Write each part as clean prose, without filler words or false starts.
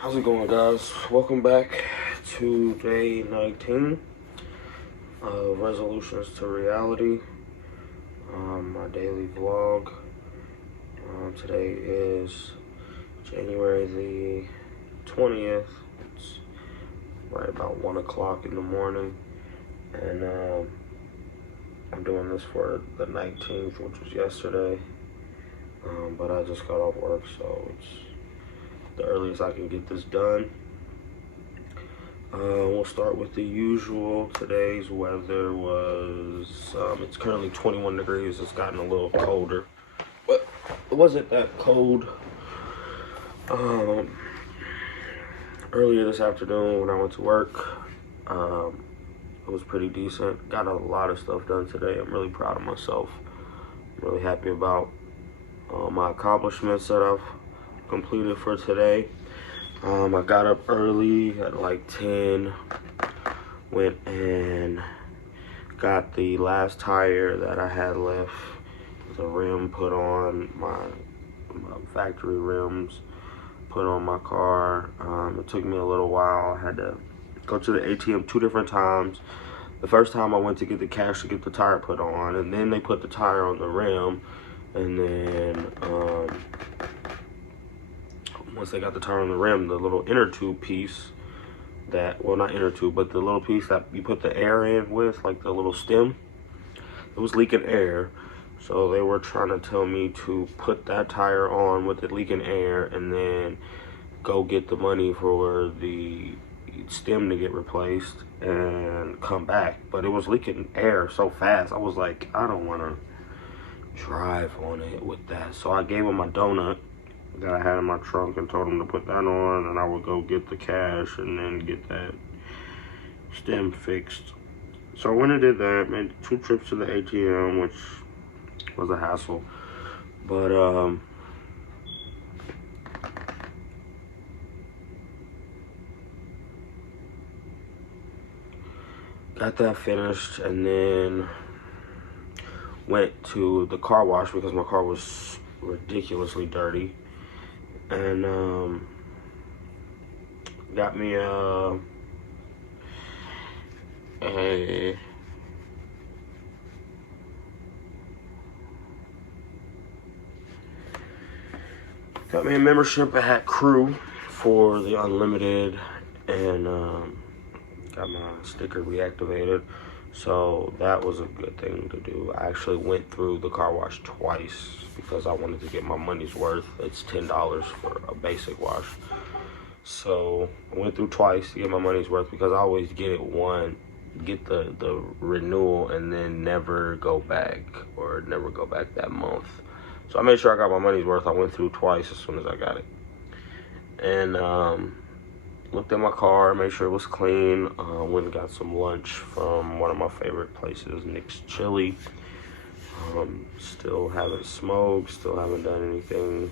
How's it going, guys? Welcome back to day 19 of Resolutions to Reality, my daily vlog. Today is January the 20th. It's right about 1 o'clock in the morning, and I'm doing this for the 19th, which was yesterday, but I just got off work, so it's the earliest I can get this done. We'll start with the usual. Today's weather was, it's currently 21 degrees. It's gotten a little colder, but it wasn't that cold. Earlier this afternoon when I went to work, it was pretty decent. Got a lot of stuff done today. I'm really proud of myself. I'm really happy about my accomplishments that I've completed for today. I got up early at like 10, went and got the last tire that I had left, the rim put on, my factory rims put on my car. It took me a little while. I had to go to the ATM 2 different times. The first time I went to get the cash to get the tire put on, and then they put the tire on the rim, and then once they got the tire on the rim, the little inner tube piece that, well, not inner tube, but the little piece that you put the air in with, like the little stem, it was leaking air. So they were trying to tell me to put that tire on with it leaking air and then go get the money for the stem to get replaced and come back. But it was leaking air so fast, I was like, I don't want to drive on it with that. So I gave him my donut that I had in my trunk and told him to put that on, and I would go get the cash and then get that stem fixed. So when I did that, made 2 trips to the ATM, which was a hassle, but got that finished, and then went to the car wash because my car was ridiculously dirty. And got me a membership at Crew for the unlimited, and got my sticker reactivated. So that was a good thing to do. I actually went through the car wash twice because I wanted to get my money's worth. It's $10 for a basic wash. So I went through twice to get my money's worth because I always get the renewal and then never go back, or never go back that month. So I made sure I got my money's worth. I went through twice as soon as I got it. And looked at my car, made sure it was clean. Went and got some lunch from one of my favorite places, Nick's Chili. Still haven't smoked, still haven't done anything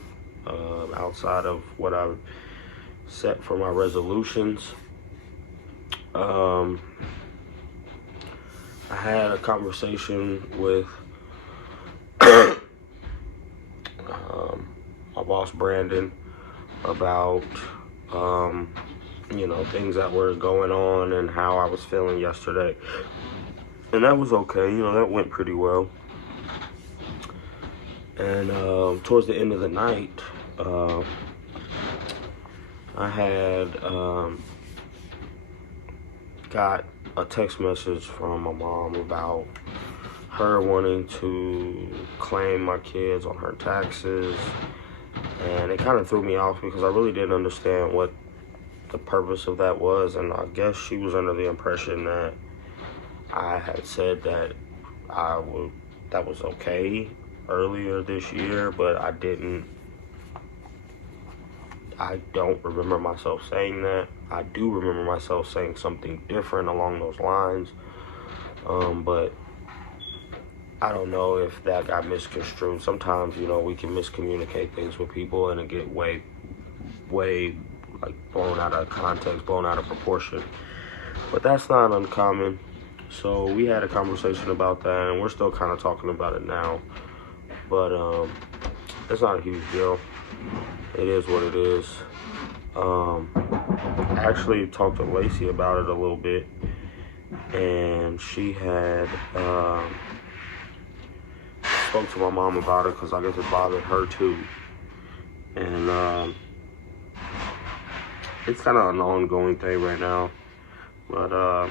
outside of what I've set for my resolutions. I had a conversation with my boss Brandon about things that were going on and how I was feeling yesterday, and that was okay. That went pretty well. And towards the end of the night, I had got a text message from my mom about her wanting to claim my kids on her taxes, and it kind of threw me off because I really didn't understand what the purpose of that was. And I guess she was under the impression that I had said that that was okay earlier this year, but I don't remember myself saying that. I do remember myself saying something different along those lines, but I don't know if that got misconstrued. Sometimes, we can miscommunicate things with people and it get way like blown out of context, blown out of proportion. But that's not uncommon. So we had a conversation about that, and we're still kind of talking about it now. But it's not a huge deal. It is what it is. I actually talked to Lacey about it a little bit, and she had spoke to my mom about it because I guess it bothered her too. And it's kind of an ongoing thing right now. But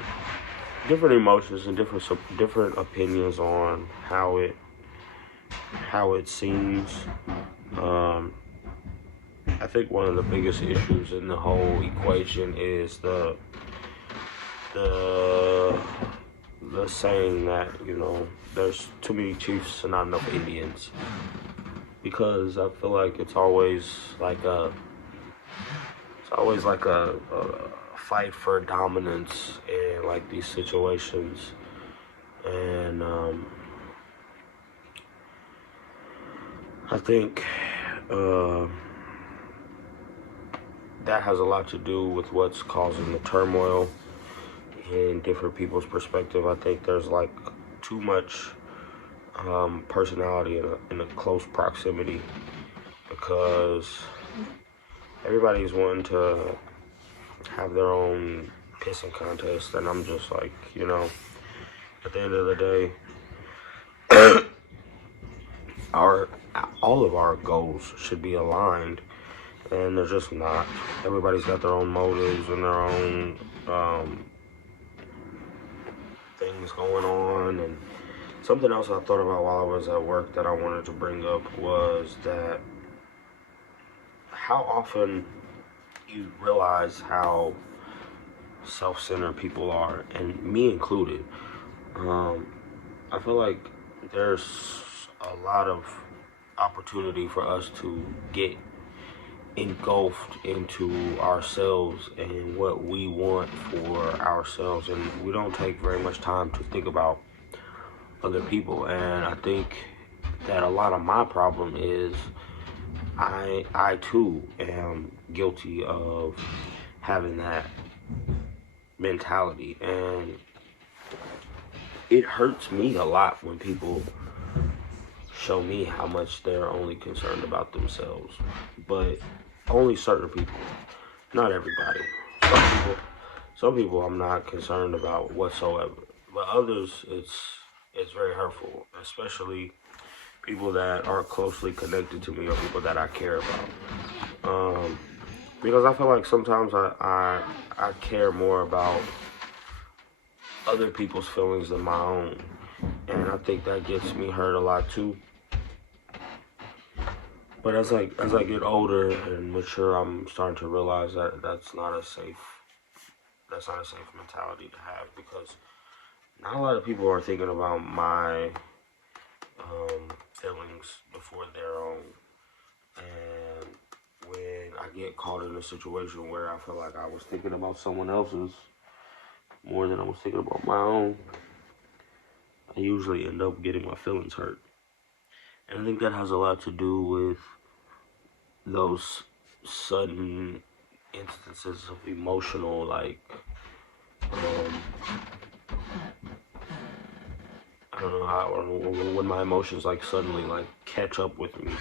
different emotions and different opinions on how it seems. I think one of the biggest issues in the whole equation is the saying that, you know, there's too many chiefs and not enough Indians. Because I feel like it's always like a fight for dominance in like these situations. And I think that has a lot to do with what's causing the turmoil in different people's perspective. I think there's like too much personality in a close proximity, because everybody's wanting to have their own pissing contest, and I'm just like, you know, at the end of the day, all of our goals should be aligned, and they're just not. Everybody's got their own motives and their own things going on. And something else I thought about while I was at work that I wanted to bring up was that how often you realize how self-centered people are, and me included. I feel like there's a lot of opportunity for us to get engulfed into ourselves and what we want for ourselves, and we don't take very much time to think about other people. And I think that a lot of my problem is I too am guilty of having that mentality, and it hurts me a lot when people show me how much they're only concerned about themselves. But only certain people, not everybody. Some people I'm not concerned about whatsoever, but others it's very hurtful, especially people that are closely connected to me or people that I care about. Because I feel like sometimes I care more about other people's feelings than my own, and I think that gets me hurt a lot too. But as I get older and mature, I'm starting to realize that that's not a safe mentality to have, because not a lot of people are thinking about my feelings before their own. And when I get caught in a situation where I feel like I was thinking about someone else's more than I was thinking about my own, I usually end up getting my feelings hurt. And I think that has a lot to do with those sudden instances of emotional, like, I don't know how, when my emotions like suddenly like catch up with me.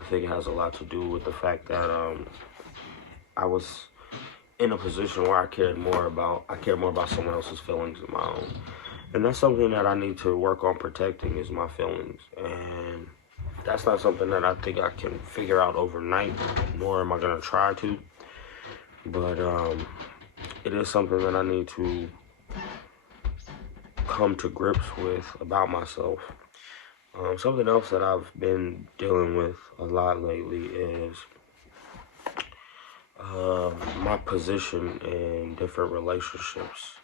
I think it has a lot to do with the fact that I was in a position where I care more about someone else's feelings than my own. And that's something that I need to work on protecting, is my feelings. And that's not something that I think I can figure out overnight, nor am I gonna try to. But it is something that I need to come to grips with about myself. Something else that I've been dealing with a lot lately is my position in different relationships.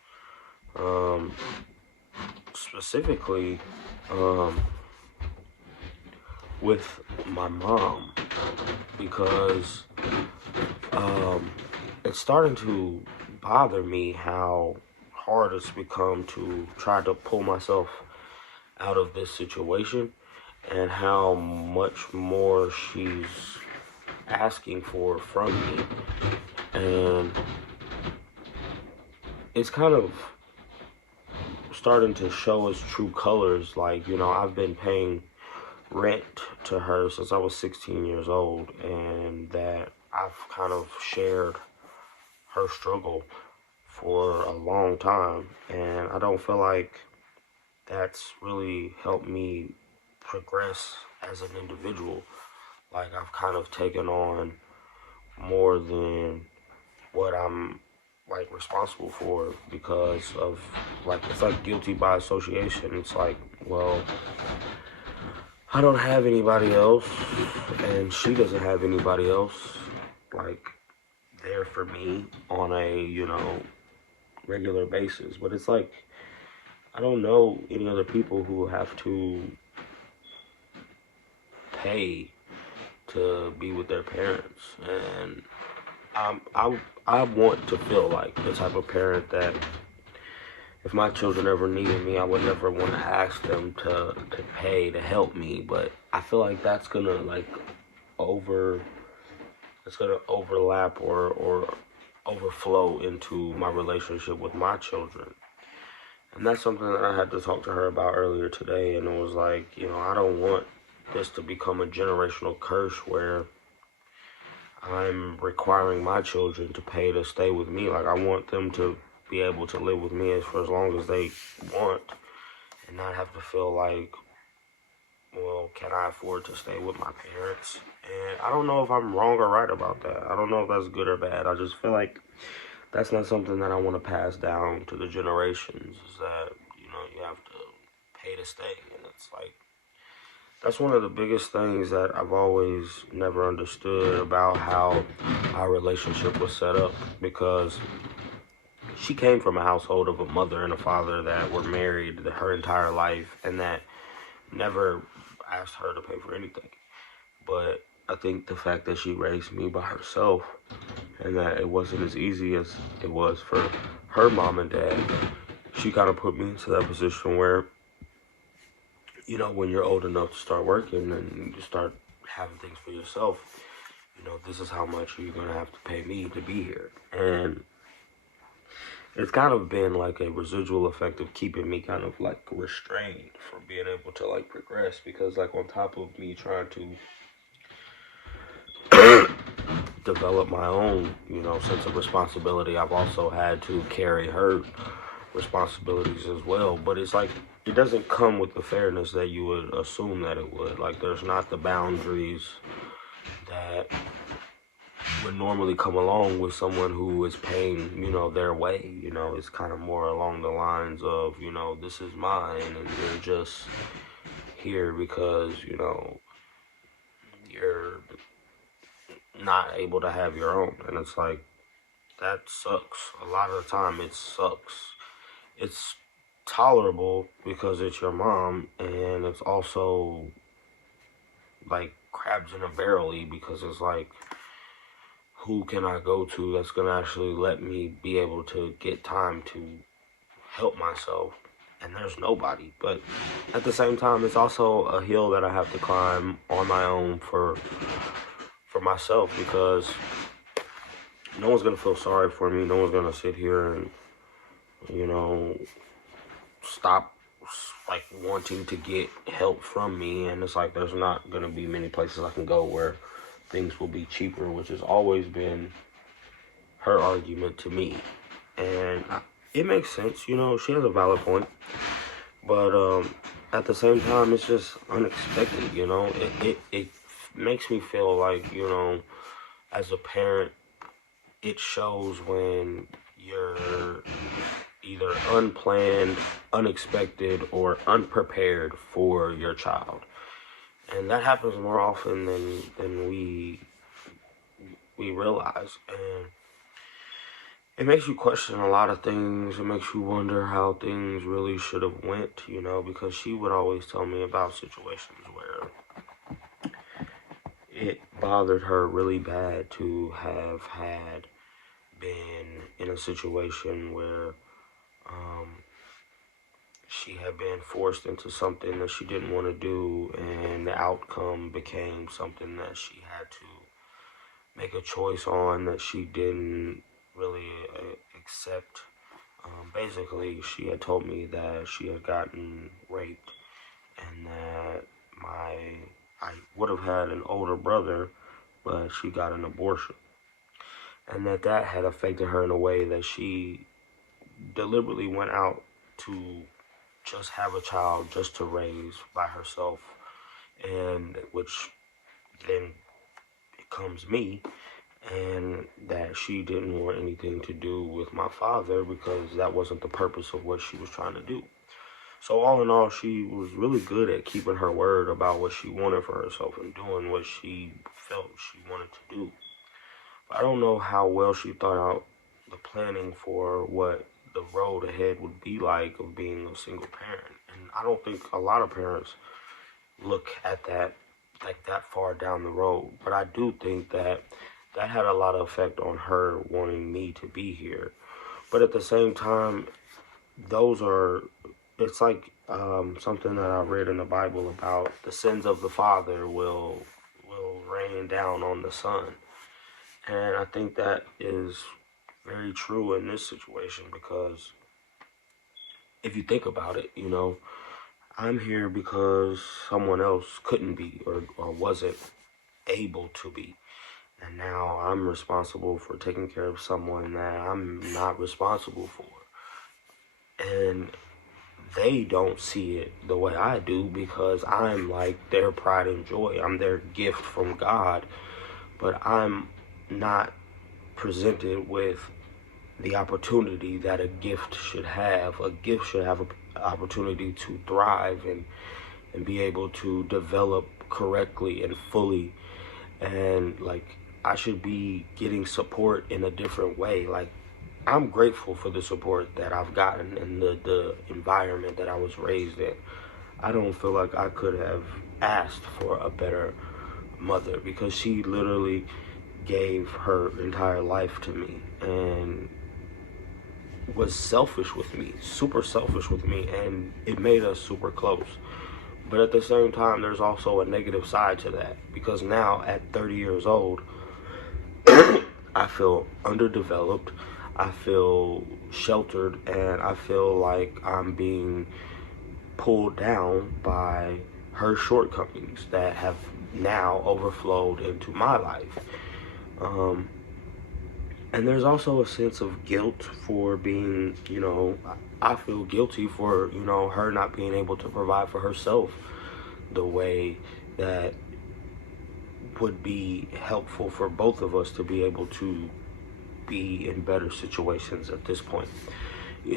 Specifically, with my mom, because it's starting to bother me how hard it's become to try to pull myself out of this situation, and how much more she's asking for from me. And it's kind of starting to show its true colors. Like, you know, I've been paying rent to her since I was 16 years old, and that I've kind of shared her struggle for a long time, and I don't feel like that's really helped me progress as an individual. Like, I've kind of taken on more than what I'm like responsible for, because of, like, it's like guilty by association. It's like, well, I don't have anybody else, and she doesn't have anybody else, like, there for me on a, regular basis. But it's like, I don't know any other people who have to pay to be with their parents. And I want to feel like the type of parent that if my children ever needed me, I would never want to ask them to pay to help me. But I feel like that's gonna overlap or overflow into my relationship with my children. And that's something that I had to talk to her about earlier today. And it was like, I don't want this to become a generational curse where I'm requiring my children to pay to stay with me. Like, I want them to be able to live with me for as long as they want, and not have to feel like, well, can I afford to stay with my parents? And I don't know if I'm wrong or right about that. I don't know if that's good or bad. I just feel like that's not something that I want to pass down to the generations, is that, you have to pay to stay. And it's like, that's one of the biggest things that I've always never understood about how our relationship was set up, because she came from a household of a mother and a father that were married her entire life, and that never asked her to pay for anything. But I think the fact that she raised me by herself, and that it wasn't as easy as it was for her mom and dad, she kind of put me into that position where, when you're old enough to start working and you start having things for yourself, this is how much you're going to have to pay me to be here. And it's kind of been like a residual effect of keeping me kind of like restrained from being able to like progress, because like on top of me trying to develop my own, sense of responsibility, I've also had to carry her responsibilities as well. But it's like, it doesn't come with the fairness that you would assume that it would. Like, there's not the boundaries that would normally come along with someone who is paying, their way. It's kind of more along the lines of, this is mine, and you're just here because, you're not able to have your own. And it's like, that sucks. A lot of the time, it sucks. It's tolerable because it's your mom, and it's also like crabs in a barrel-y, because it's like, who can I go to that's gonna actually let me be able to get time to help myself? And there's nobody. But at the same time, it's also a hill that I have to climb on my own for myself, because no one's gonna feel sorry for me. No one's gonna sit here and stop like wanting to get help from me. And it's like, there's not gonna be many places I can go where things will be cheaper, which has always been her argument to me. And it makes sense, she has a valid point. But at the same time, it's just unexpected, it makes me feel like, as a parent, it shows when you're either unplanned, unexpected, or unprepared for your child. And that happens more often than we realize. And it makes you question a lot of things. It makes you wonder how things really should have went, because she would always tell me about situations where it bothered her really bad to have had been in a situation where she had been forced into something that she didn't want to do, and the outcome became something that she had to make a choice on that she didn't really accept. Basically, she had told me that she had gotten raped, and that I would have had an older brother, but she got an abortion. and that had affected her in a way that she deliberately went out to just have a child just to raise by herself, and which then becomes me, and that she didn't want anything to do with my father because that wasn't the purpose of what she was trying to do. So all in all, she was really good at keeping her word about what she wanted for herself and doing what she felt she wanted to do. But I don't know how well she thought out the planning for what the road ahead would be like of being a single parent. And I don't think a lot of parents look at that like that far down the road. But I do think that that had a lot of effect on her wanting me to be here. But at the same time, it's like something that I read in the Bible about the sins of the father will rain down on the son. And I think that is very true in this situation, because if you think about it, I'm here because someone else couldn't be or wasn't able to be. And now I'm responsible for taking care of someone that I'm not responsible for. And they don't see it the way I do, because I'm like their pride and joy. I'm their gift from God. But I'm not presented with the opportunity that a gift should have. A gift should have an opportunity to thrive and be able to develop correctly and fully. And like, I should be getting support in a different way. Like, I'm grateful for the support that I've gotten and the environment that I was raised in. I don't feel like I could have asked for a better mother, because she literally gave her entire life to me and was selfish with me, super selfish with me, and it made us super close. But at the same time, there's also a negative side to that, because now at 30 years old, I feel underdeveloped, I feel sheltered, and I feel like I'm being pulled down by her shortcomings that have now overflowed into my life. And there's also a sense of guilt for being, I feel guilty for, her not being able to provide for herself the way that would be helpful for both of us to be able to be in better situations at this point.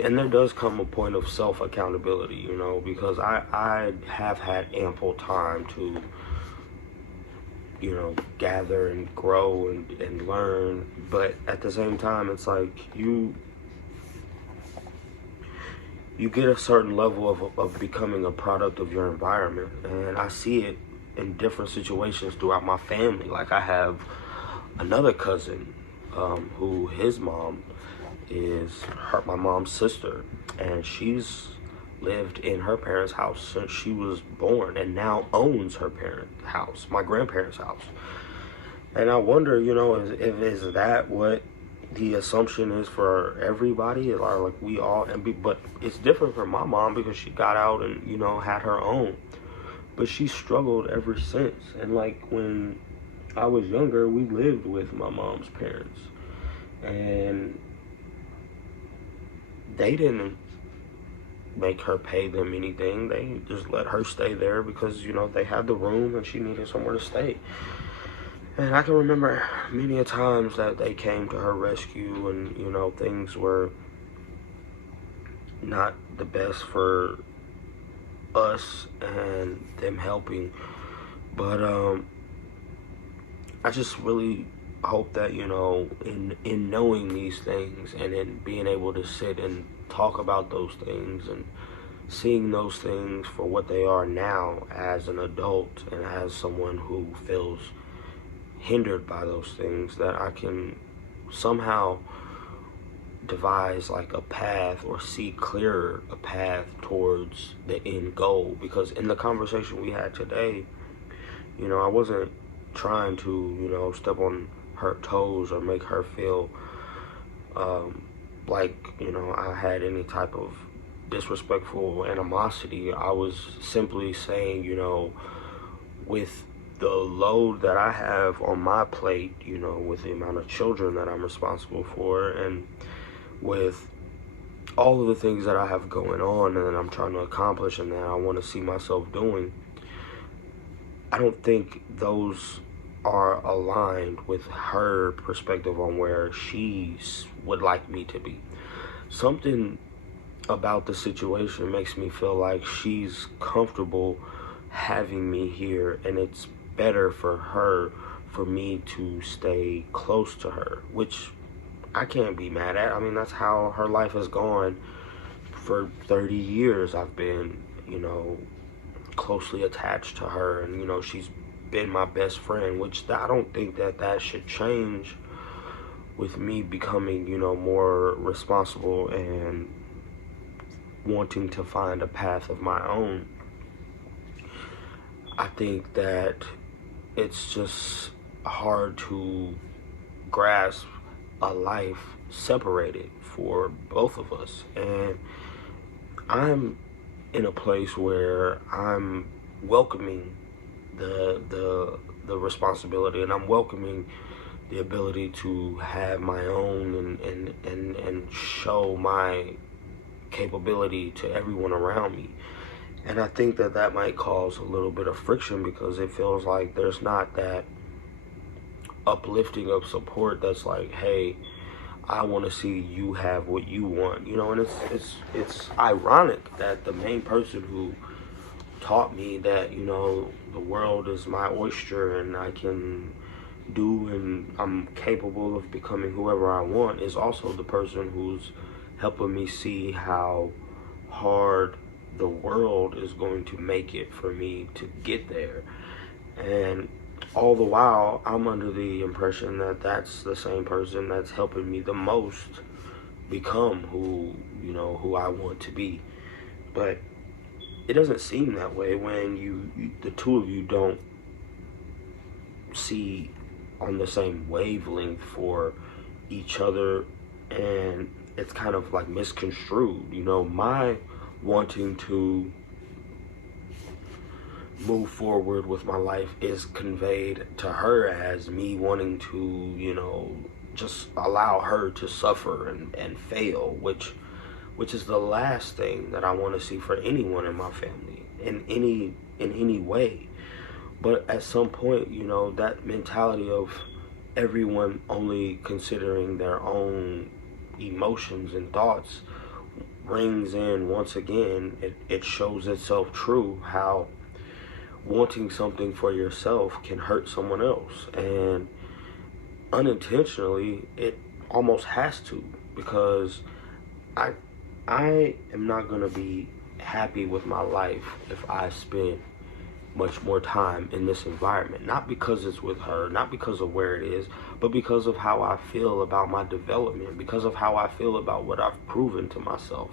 And there does come a point of self-accountability, because I have had ample time to, gather and grow and learn. But at the same time, it's like you get a certain level of becoming a product of your environment. And I see it in different situations throughout my family. Like, I have another cousin who his mom is my mom's sister, and she's lived in her parents' house since she was born and now owns her parents' house, my grandparents' house. And I wonder, is that what the assumption is for everybody? Or like we all, but it's different for my mom because she got out and, had her own. But she struggled ever since. And like when I was younger, we lived with my mom's parents. And they didn't make her pay them anything. They just let her stay there because, they had the room and she needed somewhere to stay. And I can remember many a times that they came to her rescue and, things were not the best for us and them helping. But I just really hope that, in knowing these things and in being able to sit and talk about those things and seeing those things for what they are now as an adult and as someone who feels hindered by those things, that I can somehow devise like a path or see clearer a path towards the end goal. Because in the conversation we had today, I wasn't trying to, step on her toes or make her feel like, I had any type of disrespectful animosity. I was simply saying, with the load that I have on my plate, you know, with the amount of children that I'm responsible for, and with all of the things that I have going on and that I'm trying to accomplish and that I want to see myself doing, I don't think those are aligned with her perspective on where she would like me to be. Something about the situation makes me feel like she's comfortable having me here, and it's better for her for me to stay close to her, which I can't be mad at. I mean, that's how her life has gone. For 30 years I've been, you know, closely attached to her, and you know, she's been my best friend, which I don't think that should change with me becoming, you know, more responsible and wanting to find a path of my own. I think that it's just hard to grasp a life separated for both of us, and I'm in a place where I'm welcoming the responsibility, and I'm welcoming the ability to have my own and show my capability to everyone around me. And I think that might cause a little bit of friction, because it feels like there's not that uplifting of support that's like, hey, I want to see you have what you want, you know. And it's ironic that the main person who taught me that, you know, the world is my oyster and I can do and I'm capable of becoming whoever I want, is also the person who's helping me see how hard the world is going to make it for me to get there. And all the while, I'm under the impression that that's the same person that's helping me the most become who, you know, who I want to be. But it doesn't seem that way when the two of you don't see on the same wavelength for each other, and it's kind of like misconstrued. You know, my wanting to move forward with my life is conveyed to her as me wanting to, you know, just allow her to suffer and fail, which is the last thing that I want to see for anyone in my family in any way. But at some point, you know, that mentality of everyone only considering their own emotions and thoughts rings in once again. It shows itself true how wanting something for yourself can hurt someone else, and unintentionally it almost has to, because I am not gonna be happy with my life if I spend much more time in this environment, not because it's with her, not because of where it is, but because of how I feel about my development, because of how I feel about what I've proven to myself.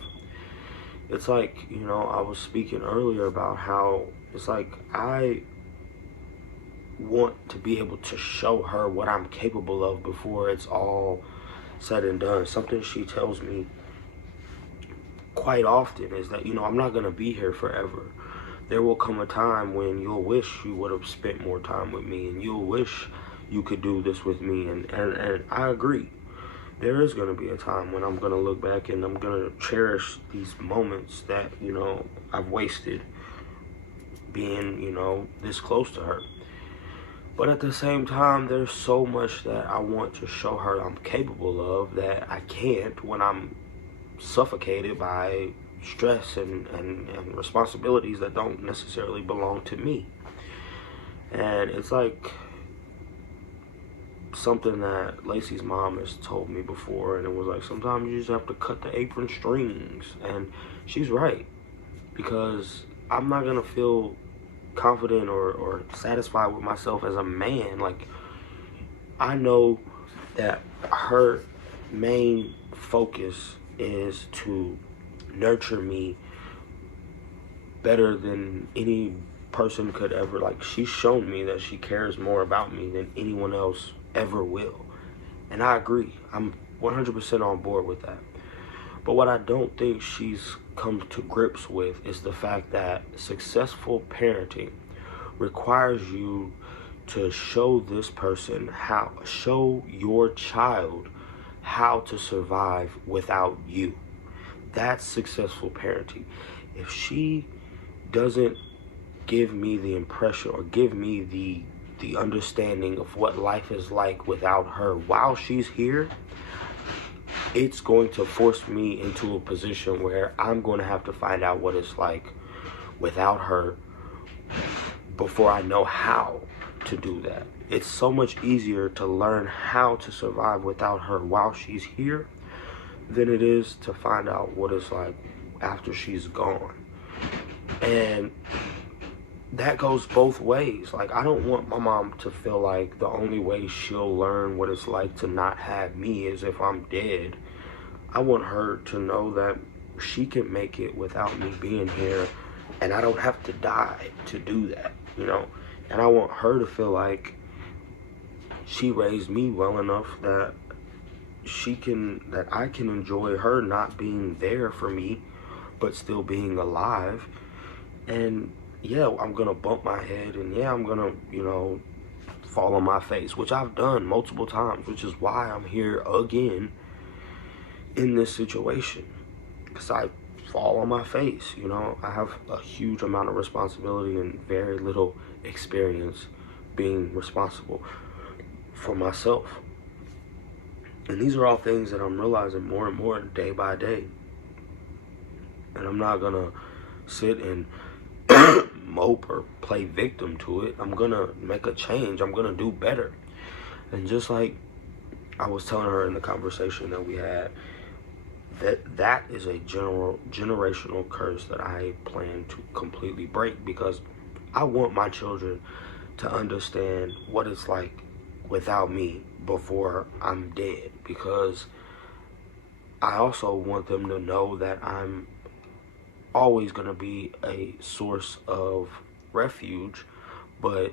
It's like, you know, I was speaking earlier about how it's like I want to be able to show her what I'm capable of before it's all said and done. Something she tells me quite often is that, you know, I'm not going to be here forever. There will come a time when you'll wish you would have spent more time with me, and you'll wish you could do this with me, and I agree. There is going to be a time when I'm going to look back and I'm going to cherish these moments that, you know, I've wasted being, you know, this close to her. But at the same time, there's so much that I want to show her I'm capable of that I can't when I'm suffocated by stress and responsibilities that don't necessarily belong to me. And it's like something that Lacey's mom has told me before, and it was like, sometimes you just have to cut the apron strings. And she's right, because I'm not gonna feel confident or satisfied with myself as a man. Like, I know that her main focus is to nurture me better than any person could ever. Like, she's shown me that she cares more about me than anyone else ever will, and I agree. I'm 100% on board with that. But what I don't think she's come to grips with is the fact that successful parenting requires you to show this person show your child how to survive without you. That's successful parenting. If she doesn't give me the impression or give me the understanding of what life is like without her while she's here, it's going to force me into a position where I'm going to have to find out what it's like without her before I know how to do that. It's so much easier to learn how to survive without her while she's here than it is to find out what it's like after she's gone. And that goes both ways. Like, I don't want my mom to feel like the only way she'll learn what it's like to not have me is if I'm dead. I want her to know that she can make it without me being here, and I don't have to die to do that, you know? And I want her to feel like she raised me well enough that I can enjoy her not being there for me, but still being alive. And yeah, I'm gonna bump my head, and yeah, I'm gonna, fall on my face, which I've done multiple times, which is why I'm here again in this situation, because I fall on my face. I have a huge amount of responsibility and very little experience being responsible for myself. And these are all things that I'm realizing more and more day by day. And I'm not gonna sit and mope or play victim to it. I'm gonna make a change. I'm gonna do better. And just like I was telling her in the conversation that we had, that is a generational curse that I plan to completely break, because I want my children to understand what it's like without me before I'm dead, because I also want them to know that I'm always going to be a source of refuge. But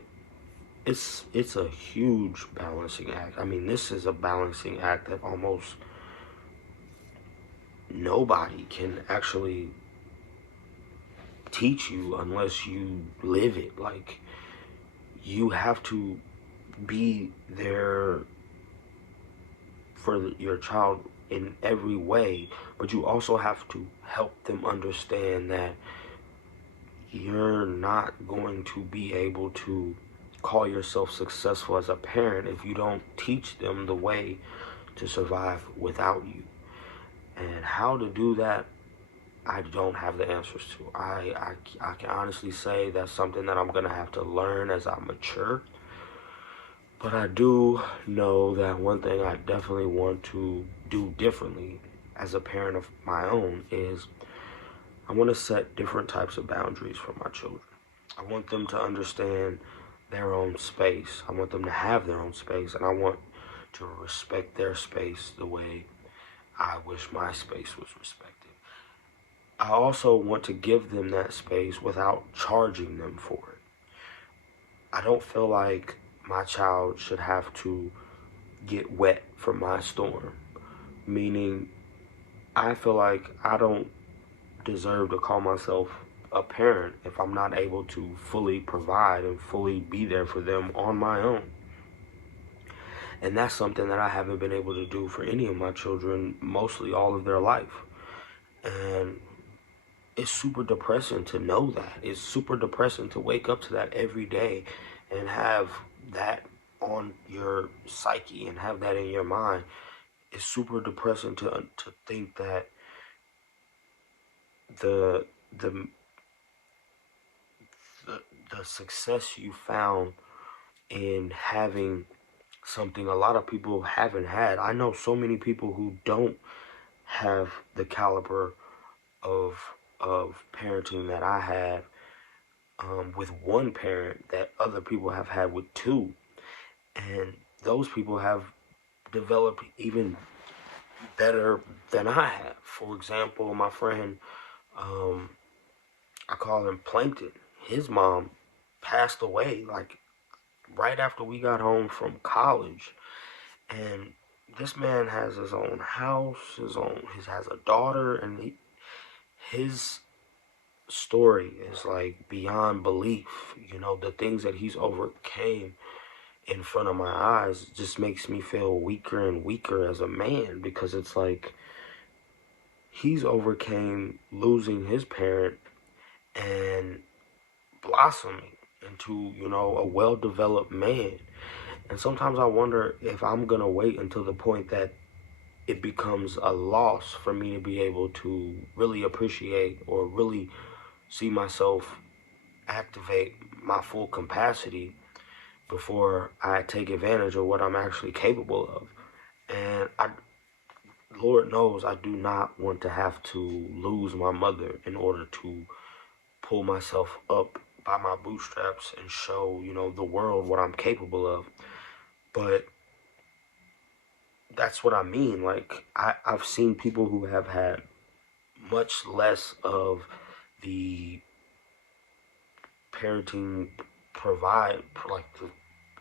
it's a huge balancing act. I mean, this is a balancing act that almost nobody can actually teach you unless you live it. Like, you have to be there for your child in every way, but you also have to help them understand that you're not going to be able to call yourself successful as a parent if you don't teach them the way to survive without you. And how to do that, I don't have the answers to. I can honestly say that's something that I'm going to have to learn as I mature. But I do know that one thing I definitely want to do differently as a parent of my own is I want to set different types of boundaries for my children. I want them to understand their own space. I want them to have their own space, and I want to respect their space the way I wish my space was respected. I also want to give them that space without charging them for it. I don't feel like my child should have to get wet from my storm. Meaning, I feel like I don't deserve to call myself a parent if I'm not able to fully provide and fully be there for them on my own. And that's something that I haven't been able to do for any of my children, mostly all of their life. And it's super depressing to know that. It's super depressing to wake up to that every day and have that on your psyche and have that in your mind. It's super depressing to think that the success you found in having something a lot of people haven't had. I know so many people who don't have the caliber of parenting that I have with one parent that other people have had with two. And those people have developed even better than I have. For example, my friend, I call him Plankton. His mom passed away like right after we got home from college. And this man has his own house, he has a daughter, and his story is like beyond belief. The things that he's overcame in front of my eyes just makes me feel weaker and weaker as a man, because it's like he's overcame losing his parent and blossoming into, a well-developed man. And sometimes I wonder if I'm going to wait until the point that it becomes a loss for me to be able to really appreciate or really see myself activate my full capacity before I take advantage of what I'm actually capable of. And Lord knows I do not want to have to lose my mother in order to pull myself up by my bootstraps and show, the world what I'm capable of. But that's what I mean. Like, I've seen people who have had much less of the parenting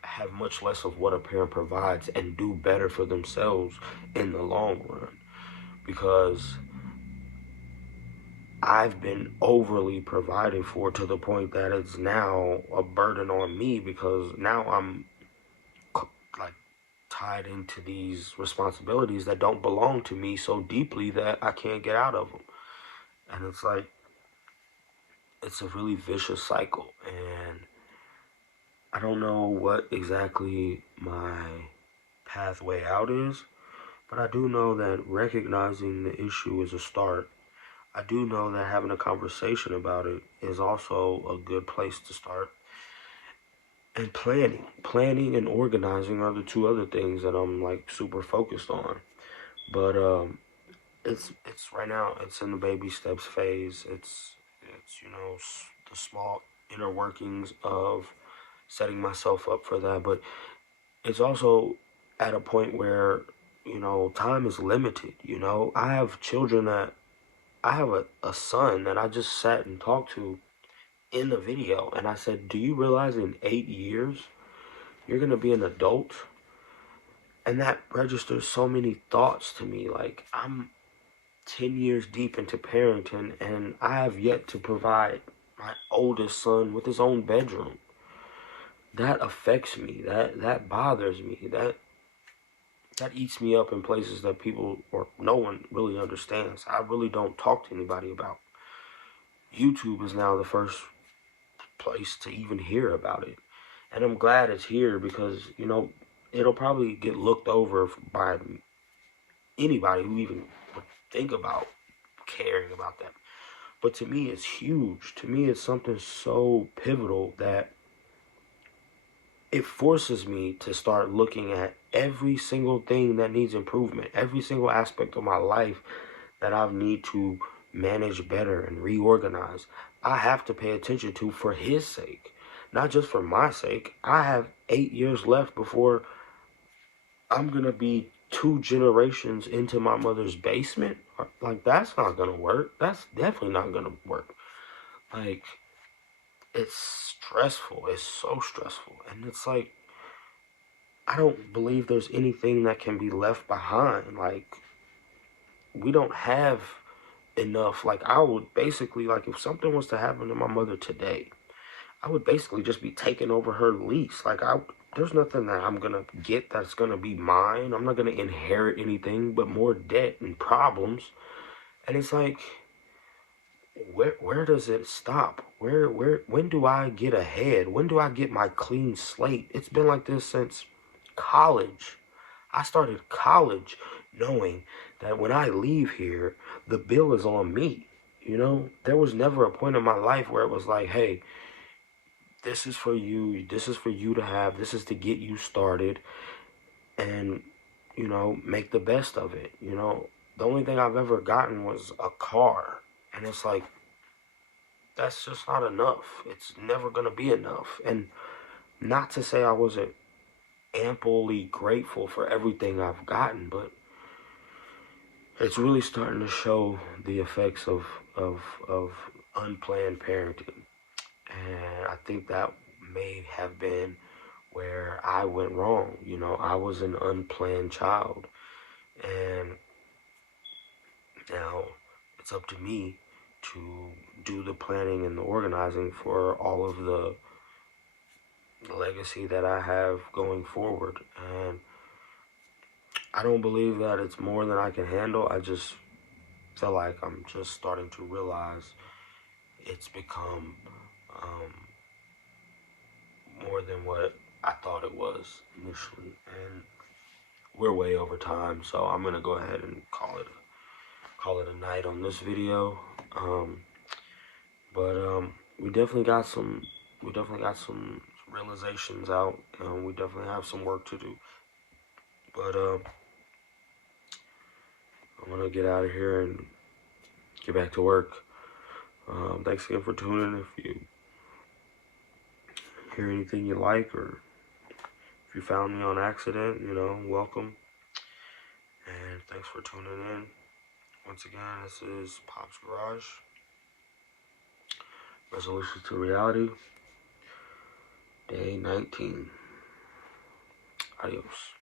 have much less of what a parent provides and do better for themselves in the long run. Because I've been overly provided for to the point that it's now a burden on me, because now I'm like tied into these responsibilities that don't belong to me so deeply that I can't get out of them. And it's like, it's a really vicious cycle. And I don't know what exactly my pathway out is, but I do know that recognizing the issue is a start. I do know that having a conversation about it is also a good place to start. And planning and organizing are the two other things that I'm like super focused on. But it's right now, it's in the baby steps phase. It's the small inner workings of setting myself up for that. But it's also at a point where time is limited. I have children that I have a son that I just sat and talked to in the video, and I said, do you realize in 8 years you're gonna be an adult? And that registers so many thoughts to me. Like, I'm 10 years deep into parenting, and I have yet to provide my oldest son with his own bedroom. That affects me. That bothers me. That eats me up in places that people or no one really understands. I really don't talk to anybody about. YouTube is now the first place to even hear about it. And I'm glad it's here, because, it'll probably get looked over by anybody who even would think about caring about that. But to me, it's huge. To me, it's something so pivotal that it forces me to start looking at every single thing that needs improvement, every single aspect of my life that I need to manage better and reorganize. I have to pay attention to for his sake, not just for my sake. I have 8 years left before I'm going to be 2 generations into my mother's basement. Like, that's not going to work. That's definitely not going to work. Like, it's stressful. It's so stressful. And it's like, I don't believe there's anything that can be left behind. Like, we don't have enough. Like, I would basically, like, if something was to happen to my mother today, I would basically just be taking over her lease. Like, there's nothing that I'm gonna get that's gonna be mine. I'm not gonna inherit anything but more debt and problems. And it's like, where does it stop? When do I get ahead? When do I get my clean slate? It's been like this since college. I started college knowing that when I leave here, the bill is on me. There was never a point in my life where it was like, hey, this is for you. This is for you to have. This is to get you started and, make the best of it. The only thing I've ever gotten was a car. And it's like, that's just not enough. It's never going to be enough. And not to say I wasn't amply grateful for everything I've gotten, but it's really starting to show the effects of unplanned parenting. And I think that may have been where I went wrong. I was an unplanned child. And now it's up to me to do the planning and the organizing for all of the, legacy that I have going forward. And I don't believe that it's more than I can handle. I just feel like I'm just starting to realize it's become more than what I thought it was initially. And we're way over time, so I'm gonna go ahead and call it a night on this video. But we definitely got some realizations out, and we definitely have some work to do. But I'm gonna get out of here and get back to work. Thanks again for tuning in. If you hear anything you like, or if you found me on accident, you know, welcome. And thanks for tuning in. Once again, this is Popz Garage. Resolution to Reality. Day 19. Adios.